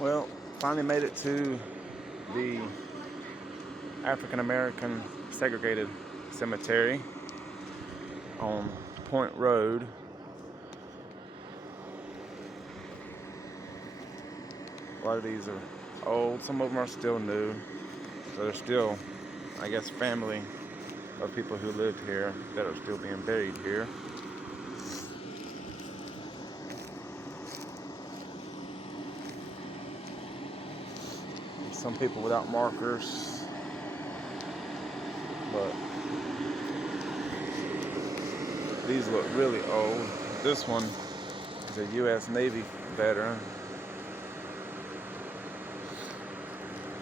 Well, finally made it to the African American segregated cemetery on Point Road. A lot of these are old, some of them are still new. So they're still, I guess, family of people who lived here that are still being buried here. Some people without markers, but these look really old. This one is a U.S. Navy veteran.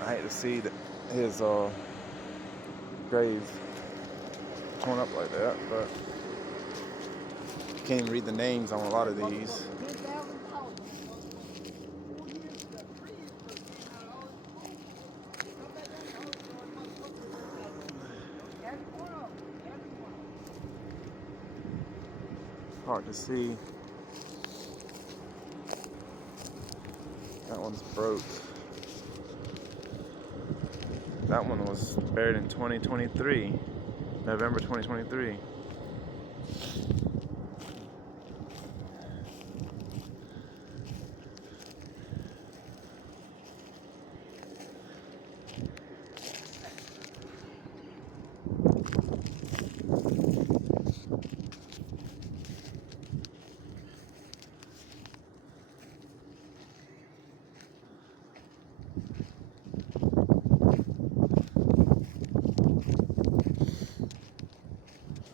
I hate to see his grave torn up like that, but you can't even read the names on a lot of these. Hard to see. That one's broke. That one was buried in 2023, November 2023.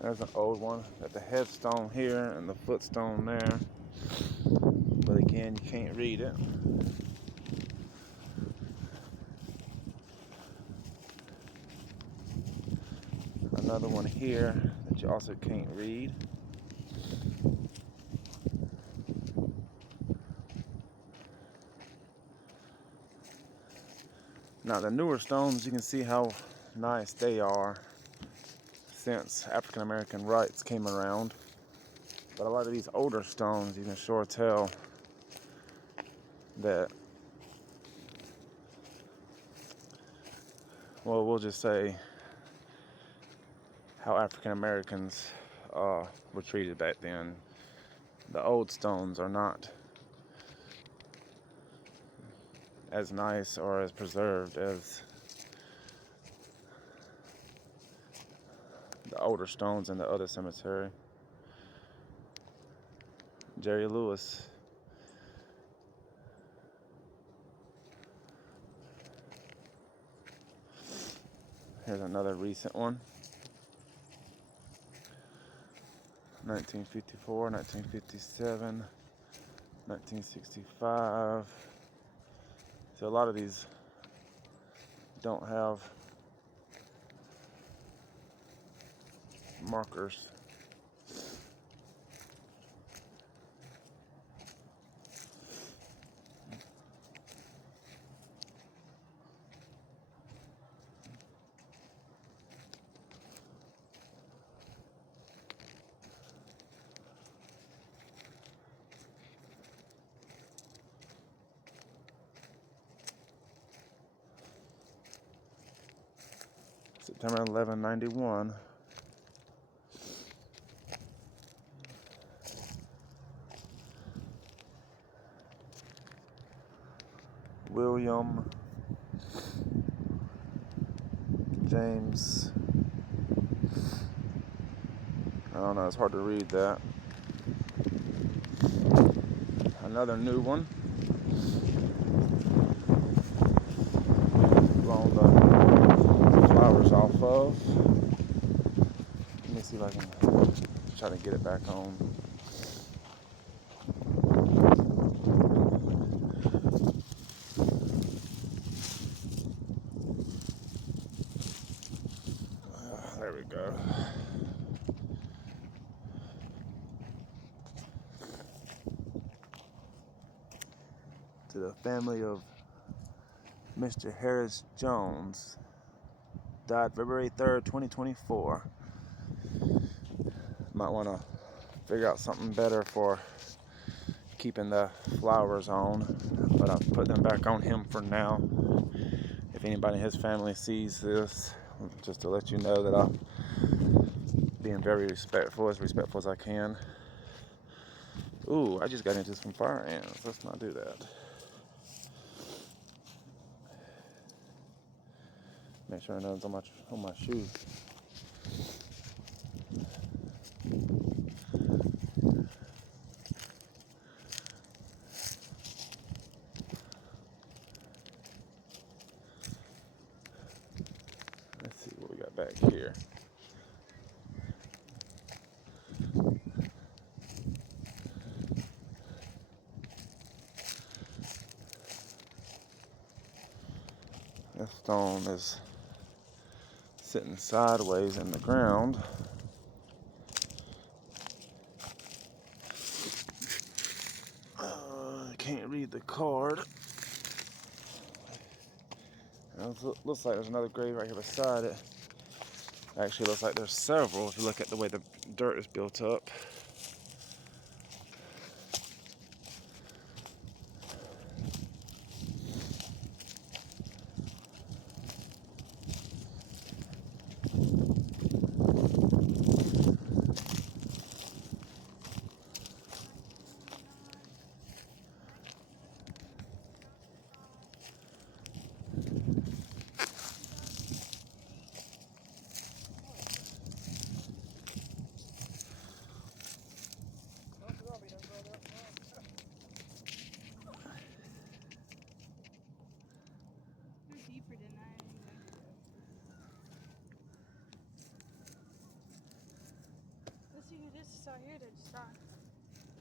There's an old one. Got the headstone here and the footstone there. But again, you can't read it. Another one here that you also can't read. Now the newer stones, you can see how nice they are since African American rights came around. But a lot of these older stones, you can sure tell that, well, we'll just say how African Americans were treated back then. The old stones are not as nice or as preserved as the older stones in the other cemetery. Jerry Lewis. Here's another recent one. 1954, 1957, 1965. So a lot of these don't have markers. September 11, 91. William James. I don't know, it's hard to read that. Another new one. Blown the flowers off of. Let me see if I can try to get it back on. There we go. To the family of Mr. Harris Jones, died February 3rd, 2024. Might want to figure out something better for keeping the flowers on, but I've put them back on him for now. If anybody in his family sees this, just to let you know that I'm being very respectful as I can. Ooh, I just got into some fire ants. Let's not do that. Make sure nothing's on my shoes. Let's see what we got back here. This stone is sitting sideways in the ground. I can't read the card. Looks like there's another grave right here beside it. Actually, looks like there's several if you look at the way the dirt is built up. Deeper than that anyway. Let's see who this is out here that just saw.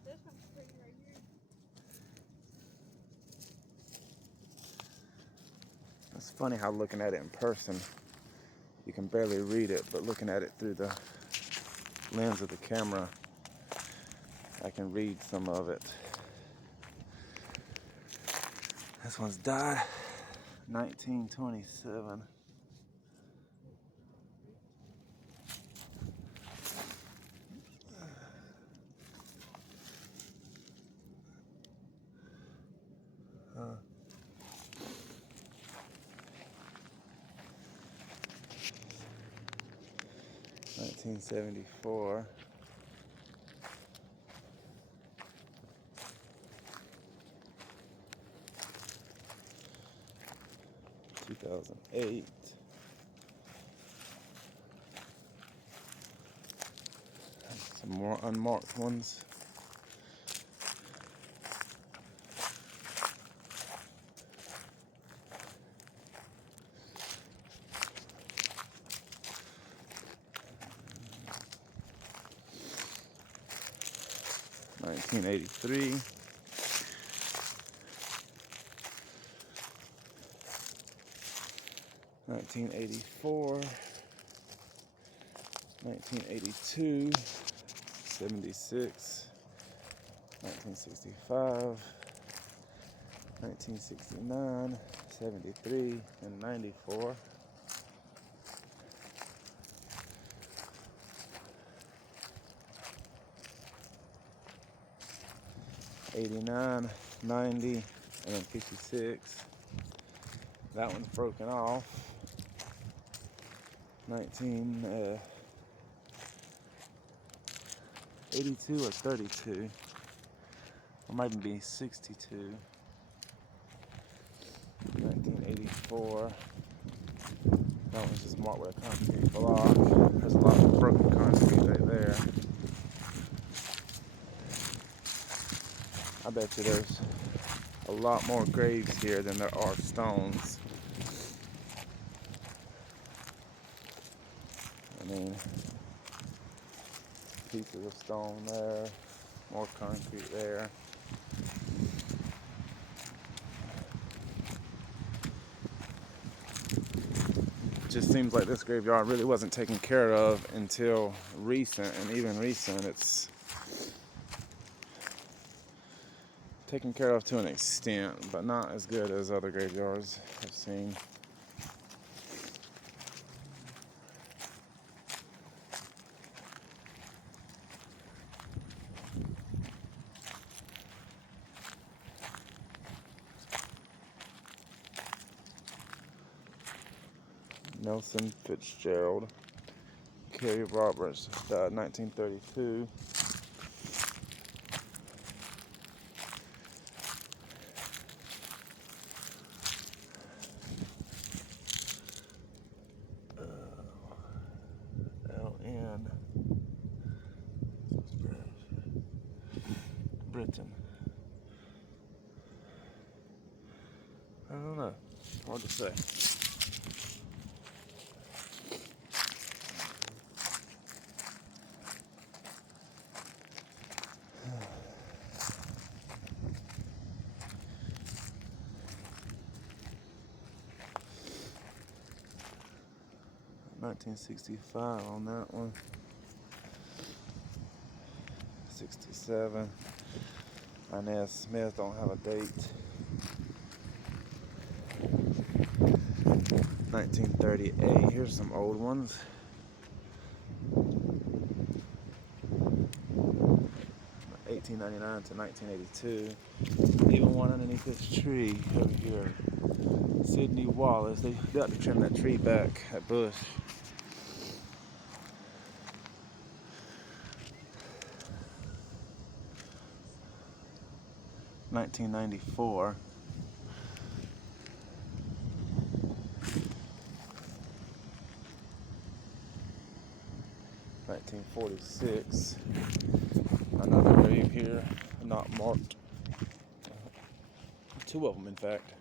This one's pretty right here. It's funny how looking at it in person, you can barely read it, but looking at it through the lens of the camera, I can read some of it. This one's died 1927. Uh, 1974. 2008. Some more unmarked ones. $1983. 1984, 1982, 76, 1965, 1969, 73, and 94. '89, 90, and then 56. That one's broken off. 1982 or 32. Or might even be 62. 1984. That one's just marked with a concrete block. There's a lot of broken concrete right there. I bet you there's a lot more graves here than there are stones. I mean, pieces of stone there, more concrete there. It just seems like this graveyard really wasn't taken care of until recent, and even recent, it's taken care of to an extent, but not as good as other graveyards I've seen. Nelson Fitzgerald. Kerry Roberts died 1932. L.N. Britain. I don't know. Hard to say. $1965 on that one. 67. Inez Smith don't have a date. 1938. Here's some old ones. 1899 to 1982. Even one underneath this tree over here. Sidney Wallace. They got to trim that tree back, that bush. $1994. $1946. Another grave here, not marked. Two of them, in fact.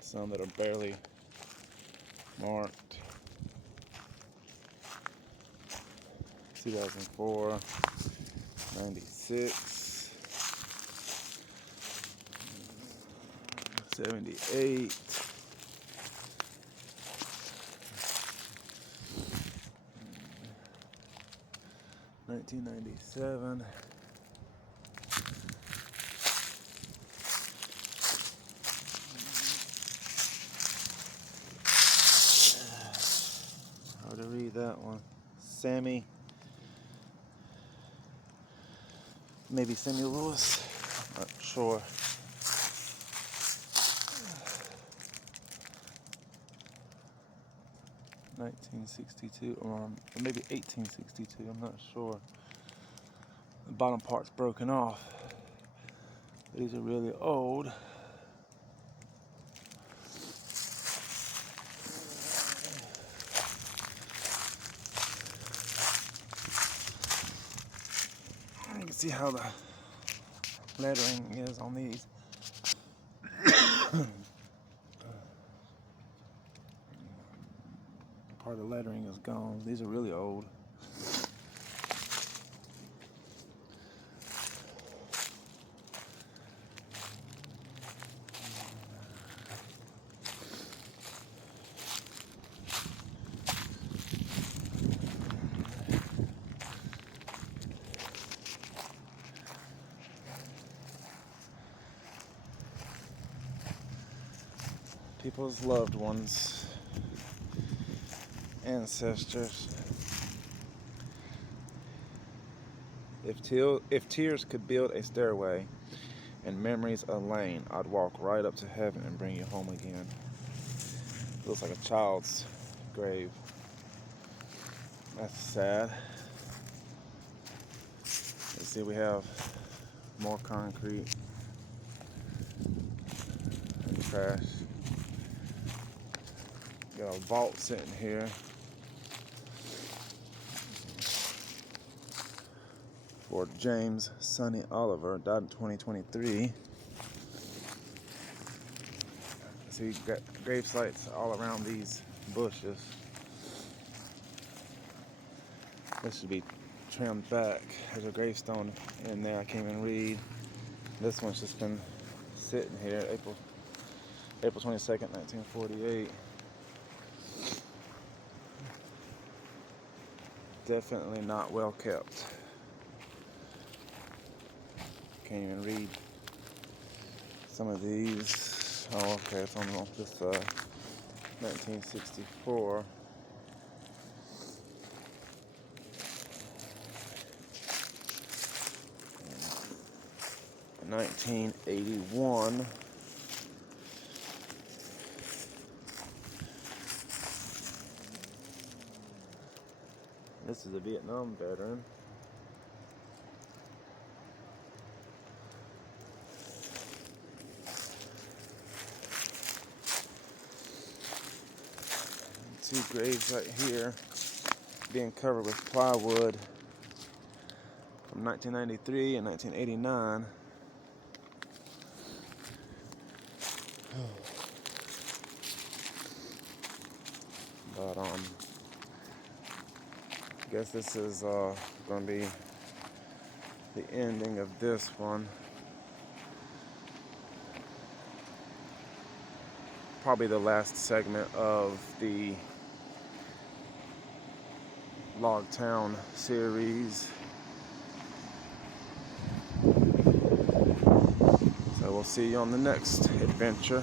Some that are barely marked. 2004, 96, 78, 1997. Hard to read that one. Sammy. Maybe Samuel Lewis. Not sure. $1962 or maybe $1862. I'm not sure. The bottom part's broken off. These are really old. You can see how the lettering is on these. Part of the lettering is gone. These are really old. People's loved ones, ancestors. If tears could build a stairway and memories a lane, I'd walk right up to heaven and bring you home again. Looks like a child's grave. That's sad. Let's see, we have more concrete and trash. Got a vault sitting here. For James Sonny Oliver, died in 2023. See, grave sites all around these bushes. This should be trimmed back. There's a gravestone in there I can't even read. This one's just been sitting here, April 22nd, 1948. Definitely not well kept. Can't even read some of these. Oh, okay, it's on this 1964. 1981. This is a Vietnam veteran. Two graves right here being covered with plywood from 1993 and 1989. But I guess this is going to be the ending of this one. Probably the last segment of the Logtown series. So we'll see you on the next adventure.